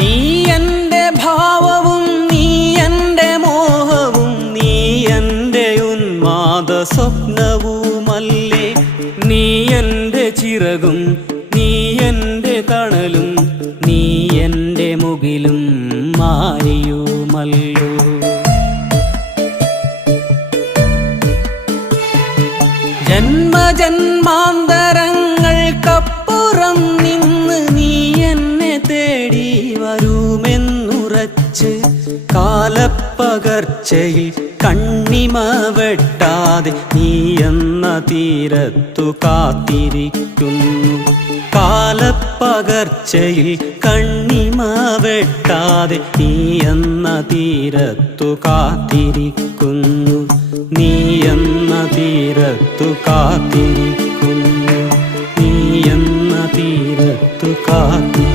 നീ എൻ്റെ ഭാവവും നീ എൻ്റെ മോഹവും നീ എൻ്റെ ഉന്മാദ സ്വപ്നവുമല്ലേ. നീ എൻ്റെ ചിറകും നീ എൻ്റെ തണലും നീ എൻ്റെ മുകിലും മാരിയുമല്ലോ. ജന്മജന്മാന്തരങ്ങൾക്കപ്പുറം നിന്ന് നീ എന്നെ തേടി വരുമെന്നുറച്ച് കാലപ്പകർച്ചയിൽ കണ്ണിമ വെട്ടാതെ നീ എന്ന തീരത്തു കാത്തിരിക്കുന്നു. കാലപ്പകർച്ചയിൽ കണ്ണിമ വെട്ടാതെ നീ എന്ന തീരത്തു കാത്തിരിക്കുന്നു. നീ എന്ന തീരത്തു കാത്തിരിക്കുന്നു. നീ എന്ന തീരത്തു കാത്തിരിക്കുന്നു.